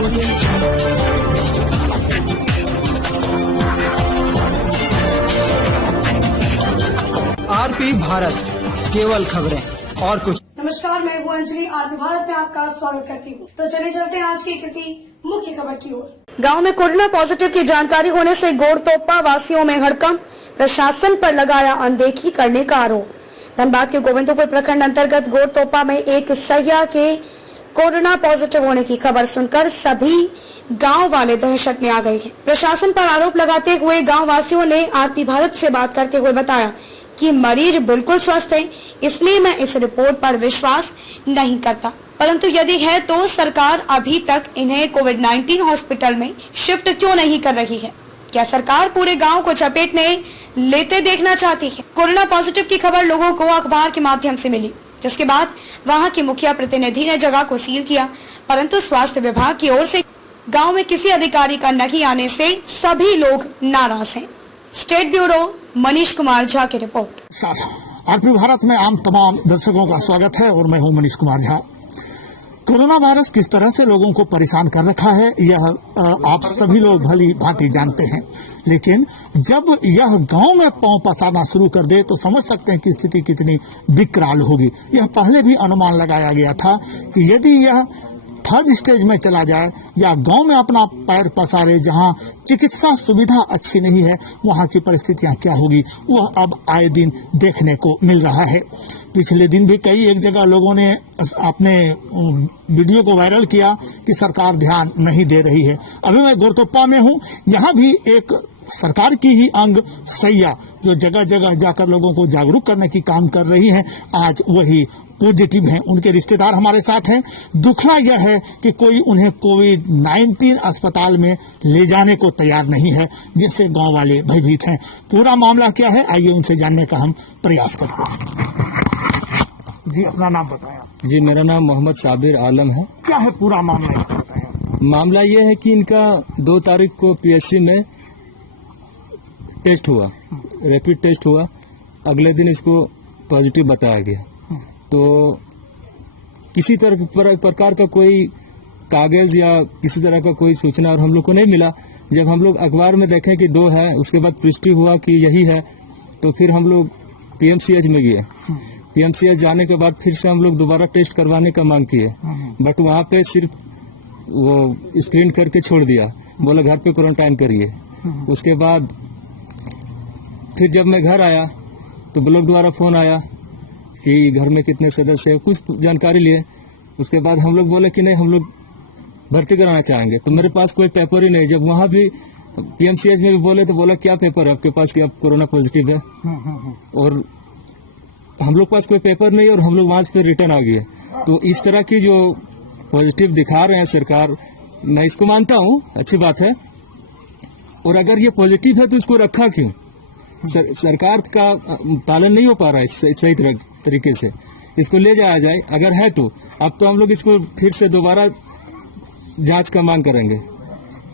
RP Bharat, केवल खबरें और कुछ। नमस्कार, मैं हूँ अंजलि। आरपी भारत में आपका स्वागत करती हूँ। तो चले चलते हैं आज की किसी मुख्य खबर की ओर। गांव में कोरोना पॉजिटिव की जानकारी होने से गोड़तोपा वासियों में हड़कंप, प्रशासन पर लगाया अनदेखी करने का आरोप। धनबाद के गोविंदपुर प्रखंड अंतर्गत गोड़तोपा में एक सैया के कोरोना पॉजिटिव होने की खबर सुनकर सभी गांव वाले दहशत में आ गए हैं। प्रशासन पर आरोप लगाते हुए गांव वासियों ने आरपी भारत से बात करते हुए बताया कि मरीज बिल्कुल स्वस्थ है, इसलिए मैं इस रिपोर्ट पर विश्वास नहीं करता, परंतु यदि है तो सरकार अभी तक इन्हें कोविड-19 हॉस्पिटल में शिफ्ट क्यों नहीं कर रही है? क्या सरकार पूरे गांव को चपेट में लेते देखना चाहती है? कोरोना पॉजिटिव की खबर लोगों को अखबार के माध्यम से मिली, जिसके बाद वहां की मुखिया प्रतिनिधि ने जगह को सील किया, परंतु स्वास्थ्य विभाग की ओर से गाँव में किसी अधिकारी का नहीं आने से सभी लोग नाराज हैं। स्टेट ब्यूरो मनीष कुमार झा की रिपोर्ट। आरपी भारत में आम तमाम दर्शकों का स्वागत है और मैं हूं मनीष कुमार झा। कोरोना वायरस किस तरह से लोगों को परेशान कर रखा है यह आप सभी लोग भली भांति जानते हैं, लेकिन जब यह गांव में पांव पसारना शुरू कर दे तो समझ सकते हैं कि स्थिति कितनी विकराल होगी। यह पहले भी अनुमान लगाया गया था कि यदि यह थर्ड स्टेज में चला जाए या गांव में अपना पैर पसारे जहां चिकित्सा सुविधा अच्छी नहीं है, वहां की परिस्थितियां क्या होगी वह अब आए दिन देखने को मिल रहा है। पिछले दिन भी एक जगह लोगों ने अपने वीडियो को वायरल किया कि सरकार ध्यान नहीं दे रही है। अभी मैं गोड़तोपा में हूं, यहाँ भी एक सरकार की ही अंग सैया जो जगह जगह जाकर लोगों को जागरूक करने की काम कर रही है, आज वही पॉजिटिव हैं। उनके रिश्तेदार हमारे साथ हैं। दुखला यह है कि कोई उन्हें कोविड-19 अस्पताल में ले जाने को तैयार नहीं है, जिससे गांव वाले भयभीत हैं। पूरा मामला क्या है, आइए उनसे जानने का हम प्रयास करते हैं। जी, अपना नाम बताया। जी, मेरा नाम मोहम्मद साबिर आलम है। क्या है पूरा मामला? मामला ये है कि इनका 2 तारीख को पीएचसी में टेस्ट हुआ, रैपिड टेस्ट हुआ। अगले दिन इसको पॉजिटिव बताया गया, तो किसी प्रकार का कोई कागज या किसी तरह का कोई सूचना और हम लोग को नहीं मिला। जब हम लोग अखबार में देखें कि 2 है, उसके बाद पुष्टि हुआ कि यही है, तो फिर हम लोग पीएमसीएच में गए। पीएमसीएच जाने के बाद फिर से हम लोग दोबारा टेस्ट करवाने का मांग किए, बट वहाँ पे सिर्फ वो स्क्रीन करके छोड़ दिया, बोला घर पे क्वारंटाइन करिए। उसके बाद फिर जब मैं घर आया तो ब्लॉक द्वारा फोन आया कि घर में कितने सदस्य है, कुछ जानकारी लिए। उसके बाद हम लोग बोले कि नहीं, हम लोग भर्ती कराना चाहेंगे, तो मेरे पास कोई पेपर ही नहीं। जब वहाँ भी पीएमसीएच में भी बोले तो बोला क्या पेपर है आपके पास कि आप कोरोना पॉजिटिव है, और हम लोग पास कोई पेपर नहीं, और हम लोग वहाँ से रिटर्न आ गए। तो इस तरह की जो पॉजिटिव दिखा रहे हैं सरकार, मैं इसको मानता हूँ, अच्छी बात है। और अगर ये पॉजिटिव है तो इसको रखा क्यों? सरकार का पालन नहीं हो पा रहा है सही तरीके से, इसको ले जाया जाए। अगर है तो अब तो हम लोग इसको फिर से दोबारा जांच का मांग करेंगे।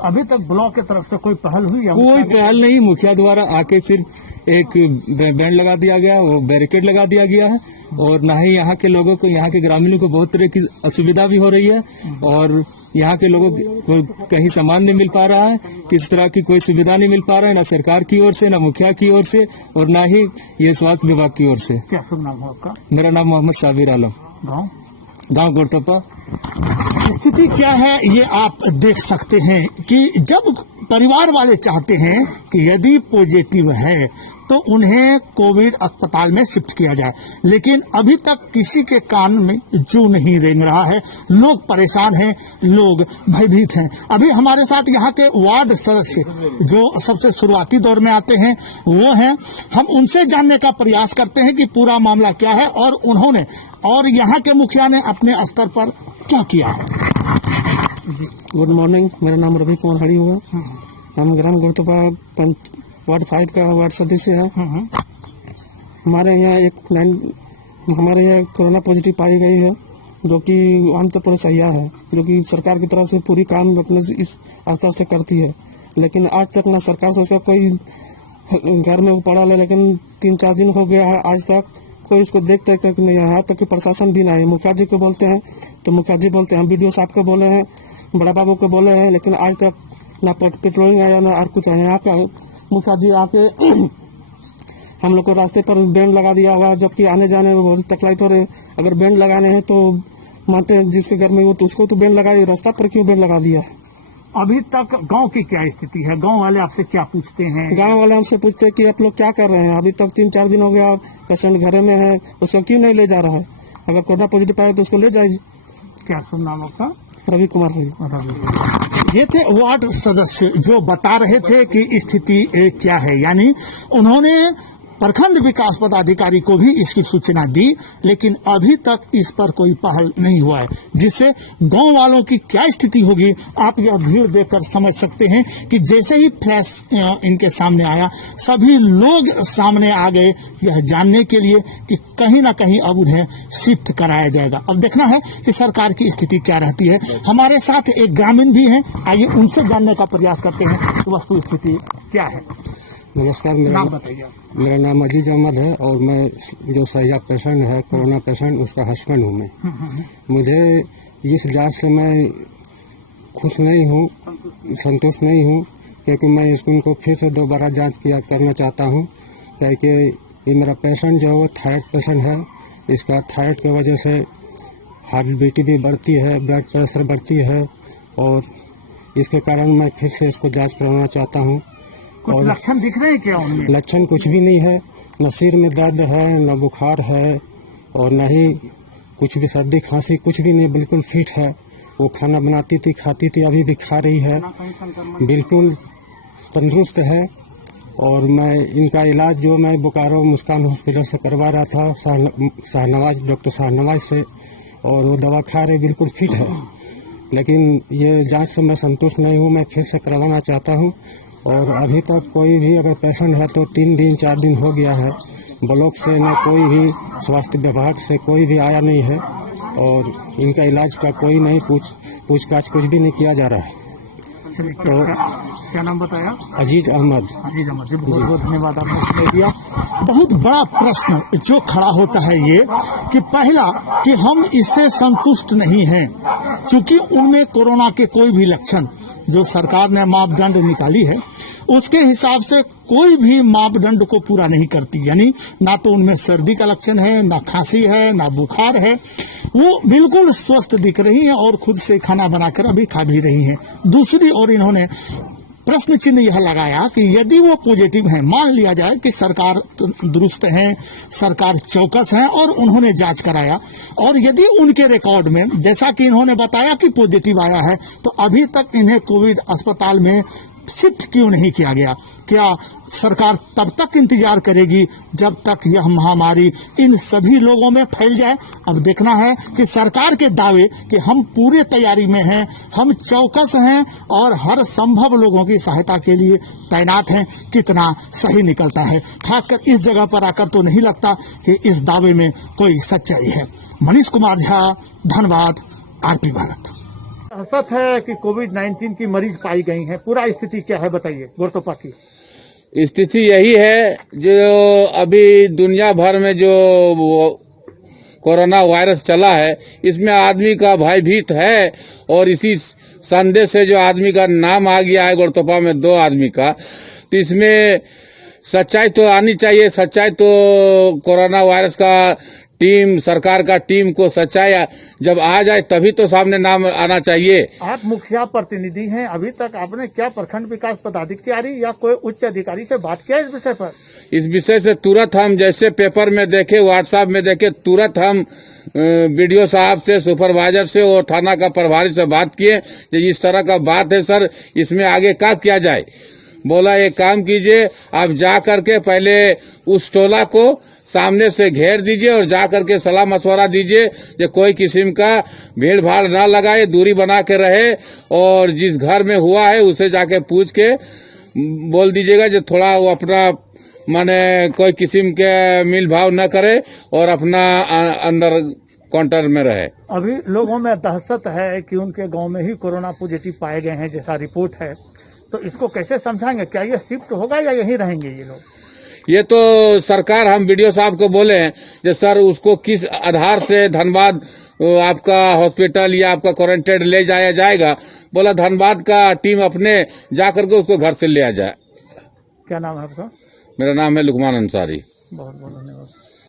अभी तक ब्लॉक की तरफ से कोई पहल हुई? कोई पहल नहीं। मुखिया द्वारा आके सिर्फ एक बैंड लगा दिया गया, वो बैरिकेड लगा दिया गया है, और ना ही यहाँ के लोगों को, यहाँ के ग्रामीणों को बहुत तरह की असुविधा भी हो रही है, और यहाँ के लोगों को कहीं सामान नहीं मिल पा रहा है, किस तरह की कोई सुविधा नहीं मिल पा रहा है, ना सरकार की ओर से, ना मुखिया की ओर से, और ना ही ये स्वास्थ्य विभाग की ओर से। क्या शुभ नाम है आपका? मेरा नाम मोहम्मद साबिर आलम। गाँव गोड़तोपा। स्थिति क्या है ये आप देख सकते हैं कि जब परिवार वाले चाहते हैं कि यदि पॉजिटिव है तो उन्हें कोविड अस्पताल में शिफ्ट किया जाए, लेकिन अभी तक किसी के कान में जू नहीं रेंग रहा है। लोग परेशान हैं, लोग भयभीत हैं। अभी हमारे साथ यहाँ के वार्ड सदस्य जो सबसे शुरुआती दौर में आते हैं वो हैं, हम उनसे जानने का प्रयास करते हैं कि पूरा मामला क्या है और उन्होंने और यहाँ के मुखिया ने अपने स्तर पर क्या किया है। गुड मॉर्निंग, मेरा नाम रवि कुमार हरी हुआ। हम ग्राम गोड़तोपा वार्ड 5 का वार्ड सदस्य है। हमारे यहाँ हमारे यहाँ कोरोना पॉजिटिव पाई गई है, जो कि आमतौर पर सैया है, जो कि सरकार की तरफ से पूरी काम अपने इस स्तर से करती है, लेकिन आज तक ना सरकार से उसका कोई घर में पड़ा है, लेकिन 3-4 दिन हो गया है, आज तक कोई इसको देखते नहीं है। यहाँ तक कि प्रशासन भी नहीं है। मुखिया जी को बोलते हैं तो मुखिया जी बोलते हैं, हम BDO साहब को बोले हैं बड़ा बाबू को बोले हैं, लेकिन आज तक ना पेट्रोलिंग आया ना और कुछ आया। यहाँ का मुखिया जी आके हम लोग को रास्ते पर बैंड लगा दिया हुआ, जबकि आने जाने में बहुत तकलीफ हो रही है। अगर बैंड लगाने हैं तो मानते हैं जिसके घर में वो, तो उसको तो बैंड लगा, रास्ता पर क्यों बैंड लगा दिया? अभी तक गांव की क्या स्थिति है? गांव वाले आपसे क्या पूछते हैं? गांव वाले हमसे पूछते हैं कि आप लोग क्या कर रहे हैं? अभी तक 3-4 दिन हो गया, पेशेंट घरे में है, उसको क्यों नहीं ले जा रहा है? अगर कोरोना पॉजिटिव पाया तो उसको ले जाए। क्या सुन नाम आपका? रवि कुमार। ये थे वार्ड सदस्य जो बता रहे थे कि स्थिति क्या है। यानी उन्होंने प्रखंड विकास पदाधिकारी को भी इसकी सूचना दी, लेकिन अभी तक इस पर कोई पहल नहीं हुआ है, जिससे गांव वालों की क्या स्थिति होगी आप यह भीड़ देखकर समझ सकते हैं कि जैसे ही फ्लैश इनके सामने आया, सभी लोग सामने आ गए यह जानने के लिए कि कहीं ना कहीं अब उन्हें शिफ्ट कराया जाएगा। अब देखना है कि सरकार की स्थिति क्या रहती है। हमारे साथ एक ग्रामीण भी हैं, आइए उनसे जानने का प्रयास करते हैं कि वस्तु स्थिति क्या है। नमस्कार, नाम बताइए। मेरा नाम अजीज अहमद है और मैं जो सहिया पेशेंट है, कोरोना पेशेंट, उसका हस्बैंड हूँ मैं। मुझे इस जांच से मैं खुश नहीं हूँ, संतुष्ट नहीं हूँ, क्योंकि मैं इसको फिर से दोबारा जांच करना चाहता हूँ। ताकि ये मेरा पेशेंट जो है वो थायराइड पेशेंट है। इसका थायराइड की वजह से हार्ट बीट भी बढ़ती है, ब्लड प्रेशर बढ़ती है, और इसके कारण मैं फिर से इसको जाँच करवाना चाहता हूँ। कुछ लक्षण दिख रहे हैं क्या उनमें? लक्षण कुछ भी नहीं है, न सिर में दर्द है, न बुखार है, और न ही कुछ भी सर्दी खांसी, कुछ भी नहीं, बिल्कुल फिट है। वो खाना बनाती थी, खाती थी, अभी भी खा रही है, बिल्कुल तंदुरुस्त है। और मैं इनका इलाज जो मैं बोकारो मुस्कान हॉस्पिटल से करवा रहा था, शाहनवाज, डॉक्टर शाहनवाज से, और वो दवा खा रहे, बिल्कुल फिट है। लेकिन ये जांच से मैं संतुष्ट नहीं हूँ, मैं फिर से करवाना चाहता हूँ। और अभी तक कोई भी अगर पेशेंट है तो 3 दिन 4 दिन हो गया है, ब्लॉक से न कोई भी स्वास्थ्य विभाग से कोई भी आया नहीं है, और इनका इलाज का कोई नहीं पूछताछ कुछ भी नहीं किया जा रहा है। तो क्या नाम बताया? अजीज अहमद। अजीज अहमद जी, बहुत बहुत धन्यवाद आपने समय दिया। बहुत बड़ा प्रश्न जो खड़ा होता है ये कि पहला कि हम इससे संतुष्ट नहीं हैं, क्योंकि उनमें कोरोना के कोई भी लक्षण जो सरकार ने मापदंड निकाली है उसके हिसाब से कोई भी मापदंड को पूरा नहीं करती। यानी ना तो उनमें सर्दी का लक्षण है, ना खांसी है, ना बुखार है, वो बिल्कुल स्वस्थ दिख रही हैं और खुद से खाना बनाकर अभी खा भी रही हैं। दूसरी ओर इन्होंने प्रश्न चिन्ह यह लगाया कि यदि वो पॉजिटिव हैं, मान लिया जाए कि सरकार दुरुस्त है, सरकार चौकस है और उन्होंने जांच कराया, और यदि उनके रिकॉर्ड में जैसा कि इन्होंने बताया कि पॉजिटिव आया है, तो अभी तक इन्हें कोविड अस्पताल में शिफ्ट क्यों नहीं किया गया? क्या सरकार तब तक इंतजार करेगी जब तक यह महामारी इन सभी लोगों में फैल जाए? अब देखना है कि सरकार के दावे कि हम पूरे तैयारी में हैं, हम चौकस हैं और हर संभव लोगों की सहायता के लिए तैनात हैं, कितना सही निकलता है। खासकर इस जगह पर आकर तो नहीं लगता कि इस दावे में कोई सच्चाई है। मनीष कुमार झा, धनबाद, आरपी भारत। सच है कि कोविड-19 की मरीज पाई गई हैं, पूरा स्थिति क्या है बताइए गोरतोपा की? स्थिति यही है जो अभी दुनिया भर में जो कोरोना वायरस चला है, इसमें आदमी का भयभीत है, और इसी संदेश से जो आदमी का नाम आ गया है गोरतोपा में 2 आदमी का, तो इसमें सच्चाई तो आनी चाहिए। सच्चाई तो कोरोना वायरस का टीम, सरकार का टीम को सच्चाई जब आ जाए तभी तो सामने नाम आना चाहिए। आप मुखिया प्रतिनिधि हैं, अभी तक आपने क्या प्रखंड विकास पदाधिकारी या कोई उच्च अधिकारी से बात किया इस विषय पर? इस विषय से तुरंत हम जैसे पेपर में देखे, व्हाट्सएप में देखे, तुरंत हम बीडीओ साहब से, सुपरवाइजर से और थाना का प्रभारी से बात किए कि इस तरह का बात है सर, इसमें आगे क्या किया जाए। बोला एक काम कीजिए, आप जा करके पहले उस टोला को सामने से घेर दीजिए और जा करके सलाह मशवरा दीजिए कि कोई किस्म का भीड़ भाड़ ना लगाए, दूरी बना के रहे, और जिस घर में हुआ है उसे जाके पूछ के बोल दीजिएगा जो थोड़ा वो अपना माने कोई किस्म के मिल भाव न करे और अपना अंदर काउंटर में रहे। अभी लोगों में दहशत है कि उनके गांव में ही कोरोना पॉजिटिव पाए गए हैं जैसा रिपोर्ट है, तो इसको कैसे समझाएंगे? क्या ये शिफ्ट होगा या यहीं रहेंगे ये लोग? ये तो सरकार, हम वीडियो साहब को बोले हैं कि सर उसको किस आधार से धनबाद आपका हॉस्पिटल या आपका क्वारंटाइन ले जाया जाएगा। बोला धनबाद का टीम अपने जा करके उसको घर से ले आ जाए। क्या नाम है आपका? मेरा नाम है लुकमान अंसारी। बहुत बहुत धन्यवाद।